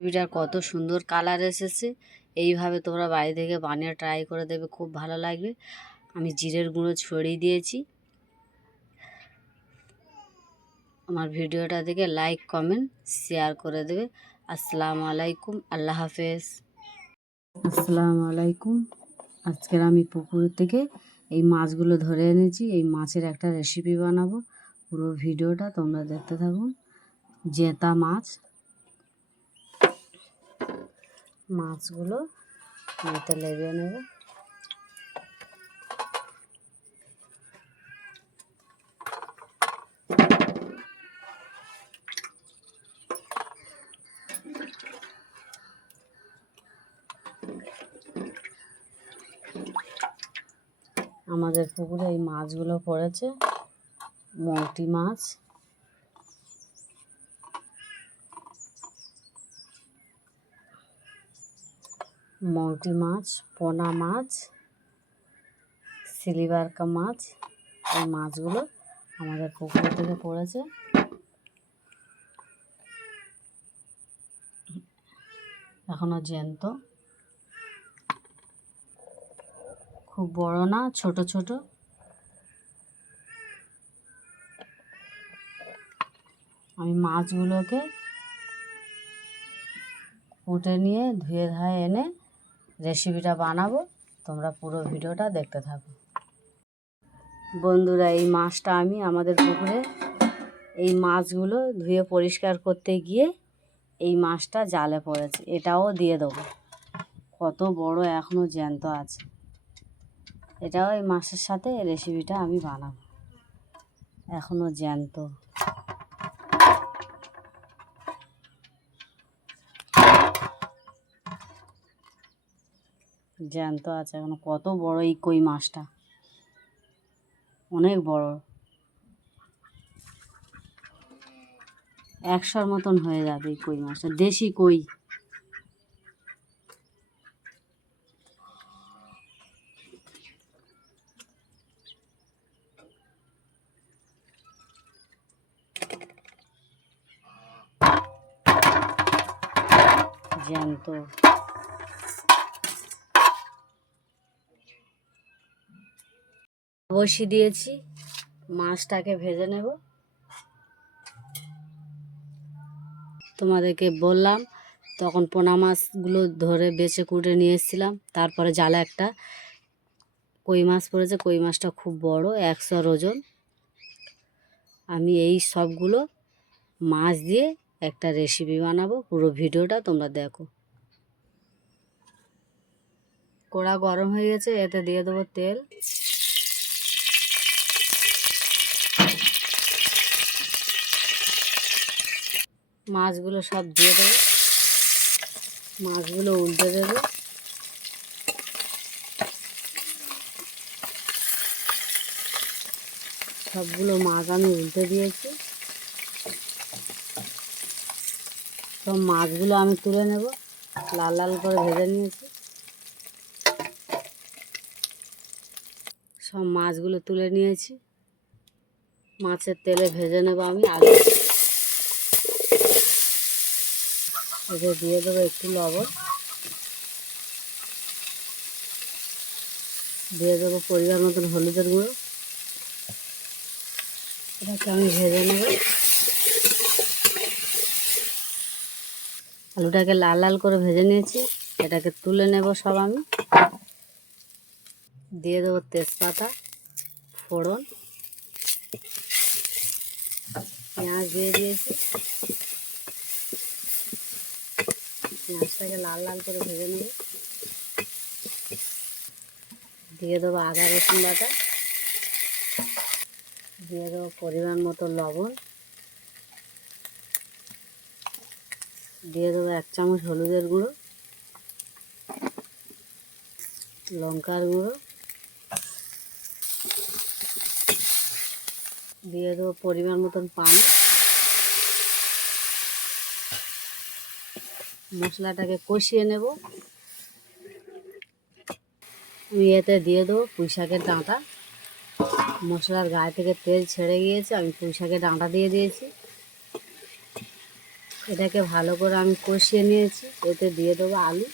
রেসিপিটার কত সুন্দর কালার এসেছে। এইভাবে তোমরা বাড়ি থেকে বানিয়ে ট্রাই করে দেবে, খুব ভালো লাগবে। আমি জিরের গুঁড়ো ছড়িয়ে দিয়েছি। আমার ভিডিওটা দেখে লাইক কমেন্ট শেয়ার করে দেবে। আসসালামু আলাইকুম, আল্লাহ হাফেজ। আসসালামু আলাইকুম। আজকের আমি পুকুর থেকে এই মাছগুলো ধরে এনেছি। এই মাছের একটা রেসিপি বানাবো। পুরো ভিডিওটা তোমরা দেখতে থাকুন। জেতা মাছগুলো এতে লেবে নেব। আমাদের পুকুরে এই মাছগুলো পড়েছে। মৌটি মাছ, পোনা মাছ, সিলভার মাছ। এই মাছগুলো আমাদের পুকুর থেকে পড়েছে। এখনো জ্যান্ত, খুব বড় না, ছোট ছোট। আমি মাছগুলোকে কুটে নিয়ে ধুয়ে ধায়ে এনে রেসিপিটা বানাবো। তোমরা পুরো ভিডিওটা দেখতে থাকো। বন্ধুরা, এই মাছটা আমি আমাদের পুকুরে এই মাছগুলো ধুয়ে পরিষ্কার করতে গিয়ে এই মাছটা জালে পড়েছে। এটাও দিয়ে দেবো। কত বড়, এখনও জ্যান্ত আছে। এটাও এই মাছের সাথে রেসিপিটা আমি বানাবো। এখনও জ্যান্ত। আছে এখনো। কত বড় এই কই মাছটা, অনেক বড়। 100 মতন হয়ে যাবে এই কই মাছটা, দেশি কই। জ্যান্ত। বসিয়ে দিয়েছি, মাছটাকে ভেজে নেব। তোমাদেরকে বললাম তখন পোনা মাছগুলো ধরে বেছে কুটে নিয়ে এসেছিলাম। তারপরে জালে একটা কই মাছ পড়েছে। কই মাছটা খুব বড়, 100 ওজন। আমি এই সবগুলো মাছ দিয়ে একটা রেসিপি বানাবো। পুরো ভিডিওটা তোমরা দেখো। কড়া গরম হয়ে গেছে, এতে দিয়ে দেবো তেল। মাছগুলো সব দিয়ে দেবো। মাছগুলো উল্টে দেবো। সবগুলো মাছ আমি উল্টে দিয়েছি। সব মাছগুলো আমি তুলে নেব। লাল লাল করে ভেজে নিয়েছি। সব মাছগুলো তুলে নিয়েছি। মাছের তেলে ভেজে নেব আমি আগে। এতে দিয়ে দেবো একটু লবণ, দিয়ে দেবো পরিমাণ মতন হলুদের গুঁড়ো। এটাকে আমি ভেজে নেব। আলুটাকে লাল লাল করে ভেজে নিয়েছি। এটাকে তুলে নেব সব আমি। দিয়ে দেবো তেজপাতা, ফোড়ন, পেঁয়াজ দিয়ে দিয়েছি। পেঁয়াজটাকে লাল লাল করে ভেজে নেব। দিয়ে দেবো আদা রসুন বাটা, দিয়ে দেবো পরিমাণ মতো লবণ, দিয়ে দেবো 1 চামচ হলুদের গুঁড়ো, লঙ্কার গুঁড়ো, দিয়ে দেবো পরিমাণ মতন পানি। মশলাটাকে কষিয়ে নেব। আমি এতে দিয়ে দেবো পুঁই শাকের ডাঁটা। মশলার গায়ে থেকে তেল ছেড়ে গিয়েছে, আমি পুঁই শাকের ডাঁটা দিয়ে দিয়েছি। এটাকে ভালো করে আমি কষিয়ে নিয়েছি। এতে দিয়ে দেবো আলু।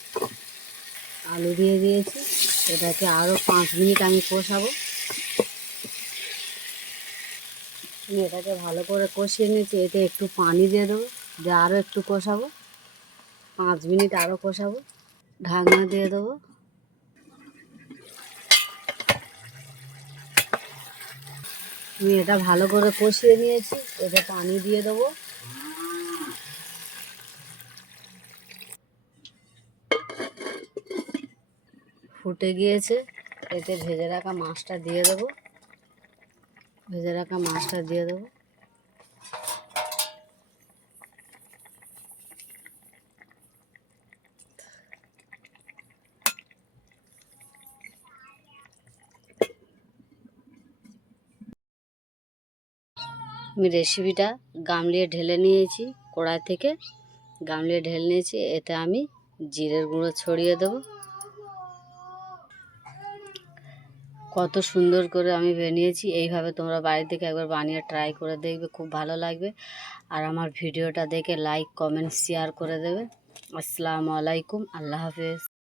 আলু দিয়ে দিয়েছি। এটাকে আরও 5 মিনিট আমি কষাবো। আমি এটাকে ভালো করে কষিয়ে নিয়েছি। এতে একটু পানি দিয়ে দেবো, দিয়ে আরও একটু কষাবো। 5 মিনিট আরও কষাবো। ঢাকনা দিয়ে দেবো। আমি এটা ভালো করে কষিয়ে নিয়েছি। এতে পানি দিয়ে দেবো। ফুটে গিয়েছে। এতে ভেজে রাখা মাছটা দিয়ে দেবো। ভেজে রাখা মাছটা দিয়ে দেবো। আমি রেসিপিটা গামলিয়ে ঢেলে নিয়েছি। কড়াই থেকে গামলিয়ে ঢেলে নিয়েছি। এতে আমি জিরের গুঁড়ো ছড়িয়ে দেবো। কত সুন্দর করে আমি বানিয়েছি। এইভাবে তোমরা বাড়ি থেকে একবার বানিয়ে ট্রাই করে দেখবে, খুব ভালো লাগবে। আর আমার ভিডিওটা দেখে লাইক কমেন্ট শেয়ার করে দেবে। আসসালামু আলাইকুম, আল্লাহ হাফেজ।